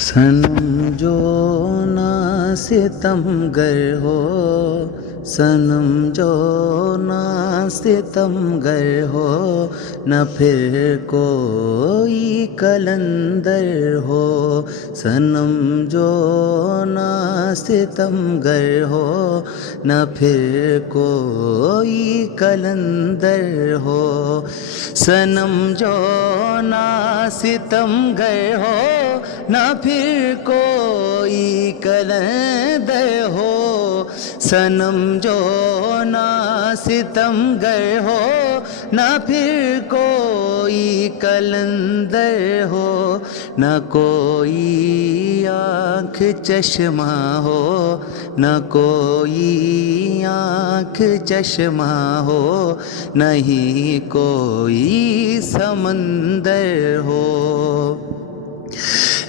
सनम जो ना सितम गर हो, सनम जो ना सितम गर हो, न फिर कोई कलंदर हो। सनम जो ना सितम गर हो, न फिर कोई कलंदर हो। सनम जो ना सितम गर हो, न फिर कोई कलंदर हो। सनम जो ना सितमगर हो, न फिर कोई कलंदर हो। न कोई आँख चश्मा हो, न कोई आँख चश्मा हो, नहीं कोई समंदर हो।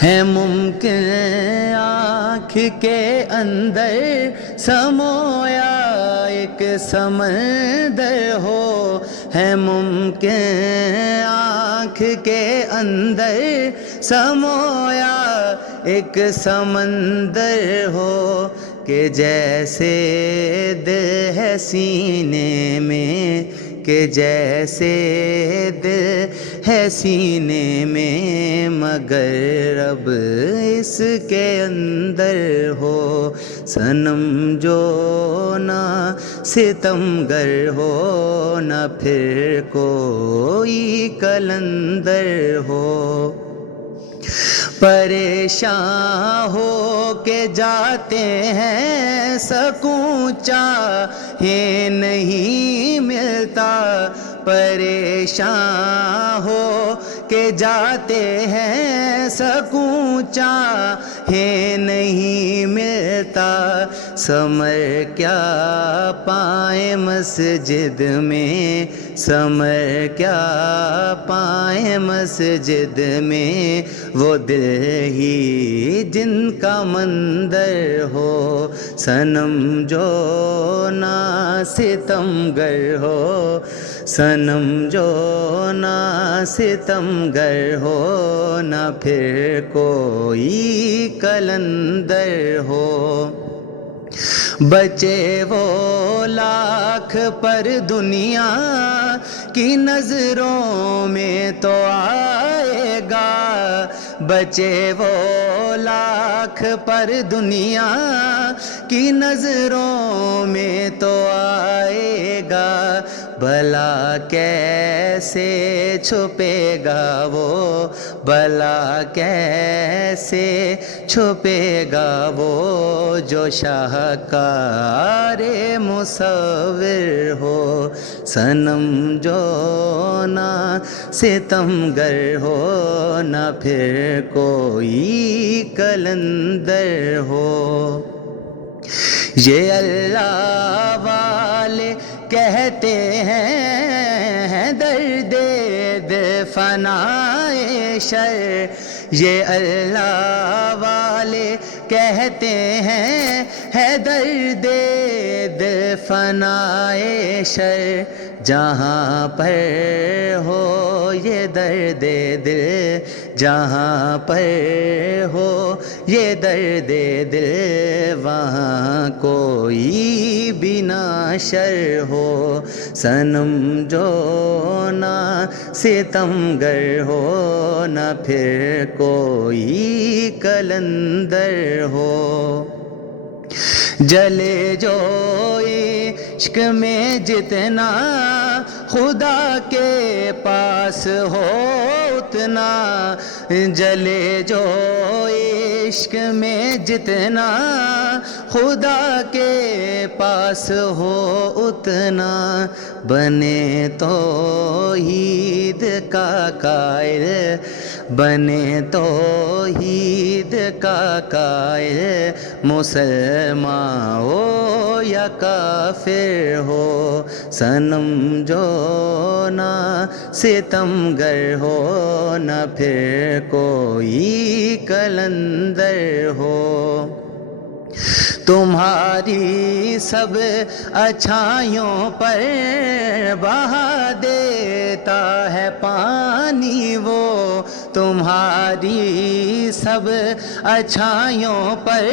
है मुमकिन आँख के अंदर समोया एक समंदर हो। है मुमकिन आँख के अंदर समोया एक समंदर हो। कि जैसे दिल है सीने में, कि जैसे दिल है सीने में, मगर अब इसके अंदर हो। सनम जो ना सितमगर हो, न फिर कोई कलंदर हो। परेशान हो के जाते हैं, सकून चाहे नहीं मिलता। परेशान हो के जाते हैं, सकून चाहे नहीं मिलता। समर क्या पाए मस्जिद में, समर क्या पाए मस्जिद में, वो दिल ही जिनका मंदिर हो। सनम जो ना सितमगर हो, सनम जो ना सितमगर हो, न फिर कोई कलंदर हो। बचे वो लाख पर दुनिया की नजरों में तो आएगा। बचे वो लाख पर दुनिया की नजरों में तो आएगा। भला कैसे छुपेगा वो, भला कैसे छुपेगा वो, जो शाहकार मुसव्विर हो। सनम जो ना सितमगर हो, न फिर कोई कलंदर हो। ये अल्लाह वाले कहते हैं दर्द फनाए शर। ये अल्लाह वाले कहते हैं दर्द फनाए शर। जहाँ पर हो ये दर्द दिल, जहाँ पर हो ये दर्द दिल, वहाँ कोई बिना शर हो। सनम जो ना सितमगर हो, न फिर कोई कलंदर हो। जले जो इश्क में जितना खुदा के पास हो उतना, जले जो इश्क में जितना खुदा के पास हो उतना। बने तौहीद का कायल, बने तौहीद का कायल, मुसलमान हो या काफिर हो। सनम जो ना सितमगर हो, न फिर कोई कलंदर हो। तुम्हारी सब अच्छाइयों पर बहा देता है पानी वो, تمہاری سب اچھائیوں پر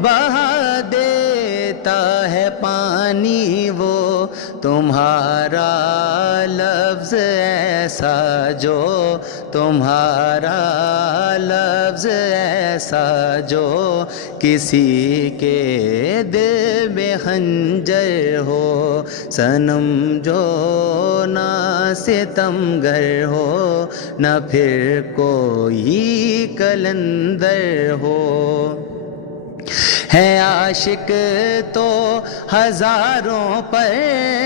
بہا دیتا ہے پانی وہ تمہارا لفظ ایسا جو تمہارا لفظ ایسا جو کسی کے دل میں خنجر ہو صنم جو نہ ستمگر ہو نہ پھر کوئی کلندر ہو ہے عاشق تو ہزاروں پر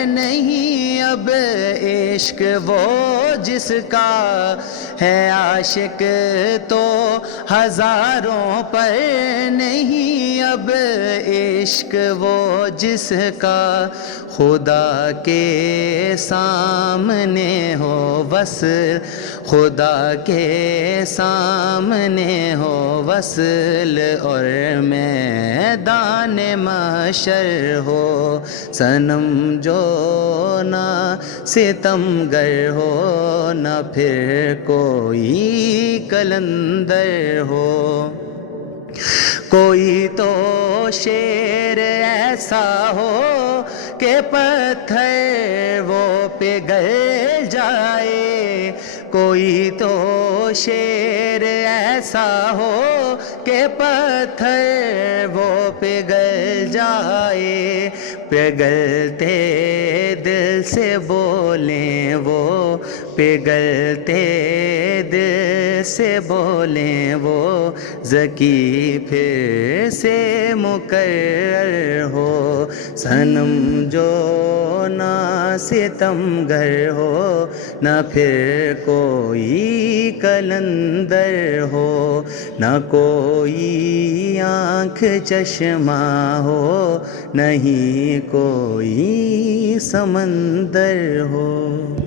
نہیں اب عشق وہ جس کا ہے عاشق تو ہزاروں پر نہیں اب عشق وہ جس کا خدا کے سامنے ہو وصل خدا کے سامنے ہو وصل اور میدان محشر ہو صنم جو نہ ستمگر ہو نہ پھر کوئی کلندر ہو کوئی تو شیر ایسا ہو کہ پتھر وہ پگھل جائے کوئی تو شیر ایسا ہو کہ پتھر وہ پگھل جائے پگھلتے دل سے بولیں وہ پگھلتے دل سے بولیں وہ ذکی پھر سے مقرر ہو صنم جو نہ ستمگر ہو نہ پھر کوئی کلندر ہو نہ کوئی آنکھ چشمہ ہو نہیں کوئی سمندر ہو